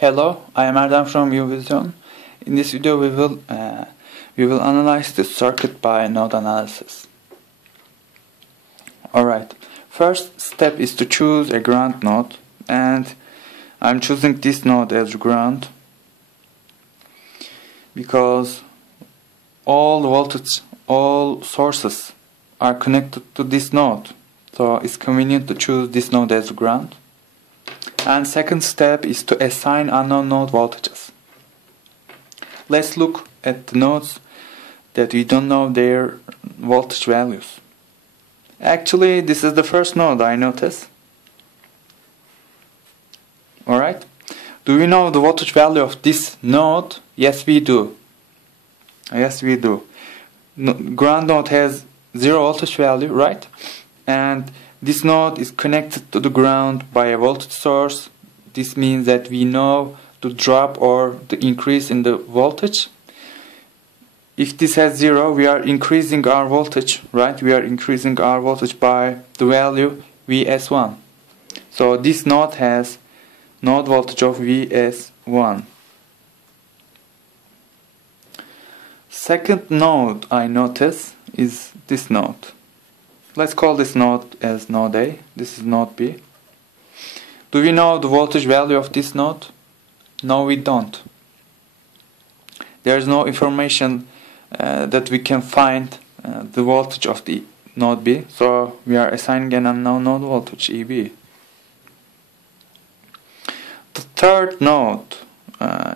Hello, I am Erdem from UVision. In this video we will analyze the circuit by node analysis. Alright, first step is to choose a ground node, and I'm choosing this node as ground because all sources are connected to this node, so it's convenient to choose this node as ground. And second step is to assign unknown node voltages. Let's look at the nodes that we don't know their voltage values. Actually, this is the first node I notice. Alright. Do we know the voltage value of this node? Yes, we do. Yes, we do. Ground node has 0 voltage value, right? And this node is connected to the ground by a voltage source. This means that we know the drop or the increase in the voltage. If this has 0, we are increasing our voltage, right? We are increasing our voltage by the value Vs1. So this node has node voltage of Vs1. Second node I notice is this node. Let's call this node as node A. This is node B. Do we know the voltage value of this node? No, we don't. There is no information that we can find the voltage of the node B. So we are assigning an unknown node voltage, EB. The third node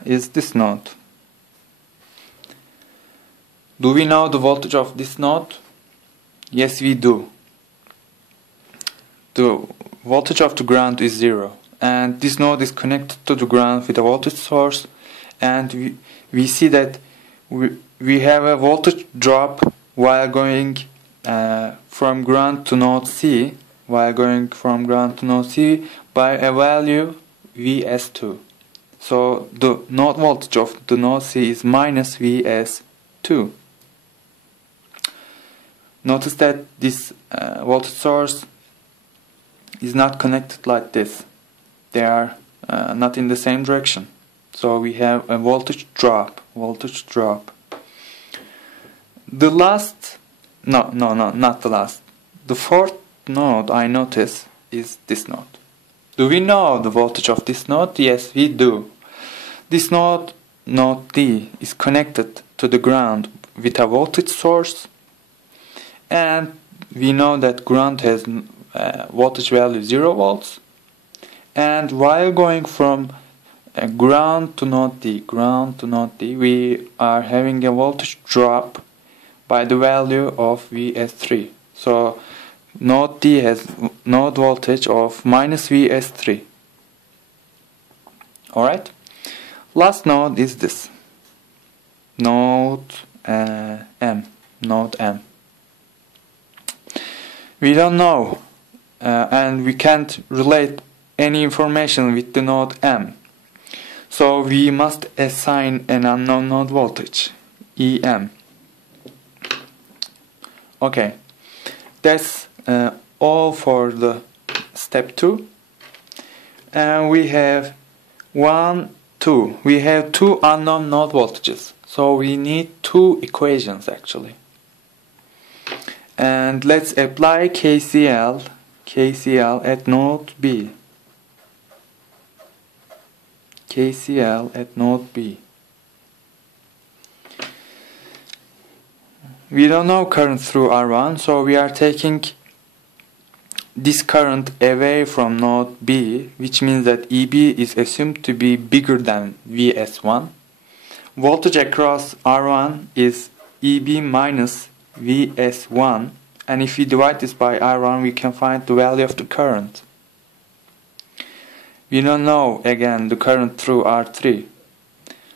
is this node. Do we know the voltage of this node? Yes, we do. The voltage of the ground is 0, and this node is connected to the ground with a voltage source, and we see that we have a voltage drop while going from ground to node C, by a value Vs2. So the node voltage of the node C is minus Vs2. Notice that this voltage source is not connected like this. They are not in the same direction. So we have a voltage drop. The last, not the last. The fourth node I notice is this node. Do we know the voltage of this node? Yes, we do. This node, node D, is connected to the ground with a voltage source. And we know that ground has voltage value 0 volts, and while going from ground to node D, we are having a voltage drop by the value of Vs3. So node D has node voltage of minus Vs3. Alright, last node is this node M. We don't know, and we can't relate any information with the node M. So we must assign an unknown node voltage, EM. Okay, that's all for the step 2. And we have we have 2 unknown node voltages. So we need 2 equations actually. And let's apply KCL at node B. KCL at node B. We don't know current through R1, so we are taking this current away from node B, which means that EB is assumed to be bigger than Vs1. Voltage across R1 is EB minus Vs1, and if we divide this by R1, we can find the value of the current. We don't know again the current through R3,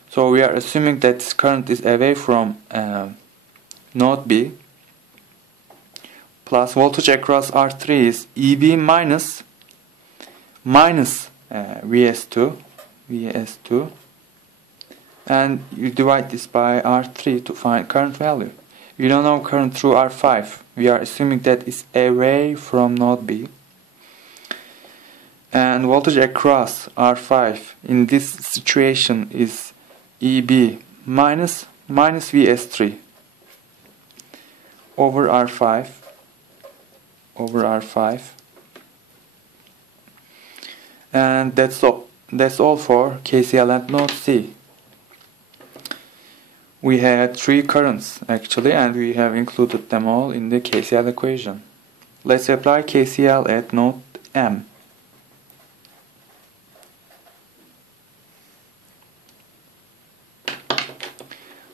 so we are assuming that this current is away from node B, plus voltage across R3 is EB minus Vs2, and you divide this by R3 to find current value. We don't know current through R5. We are assuming that it's away from node B. and voltage across R5 in this situation is EB minus VS3 over R5 and that's all for KCL and node C. We had 3 currents actually, and we have included them all in the KCL equation. Let's apply KCL at node M.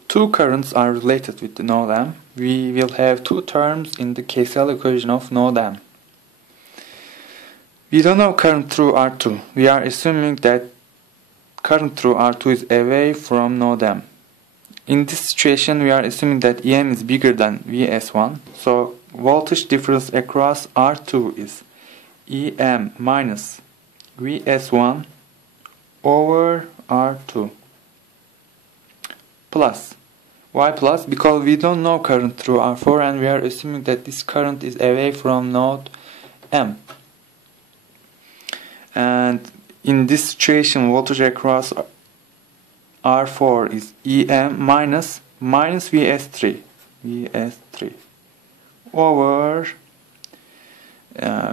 Two currents are related with the node M. We will have 2 terms in the KCL equation of node M. We don't know current through R2. We are assuming that current through R2 is away from node M. In this situation, we are assuming that EM is bigger than VS1. So voltage difference across R2 is EM minus VS1 over R2 plus. Why plus? Because we don't know current through R4 and we are assuming that this current is away from node M. And in this situation, voltage across R4 is EM minus VS3 over,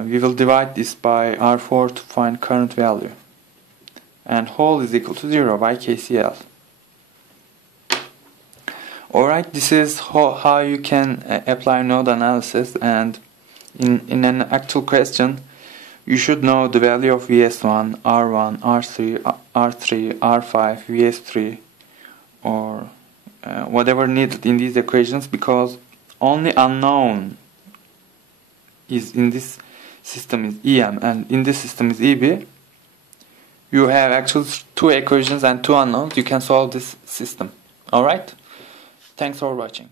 we will divide this by R4 to find current value, and whole is equal to 0 by KCL. Alright, this is how you can apply node analysis, and in an actual question you should know the value of VS1, R1, R3, R5, VS3 or whatever needed in these equations, because only unknown is in this system is EM and in this system is EB. You have actually 2 equations and 2 unknowns. You can solve this system. Alright? Thanks for watching.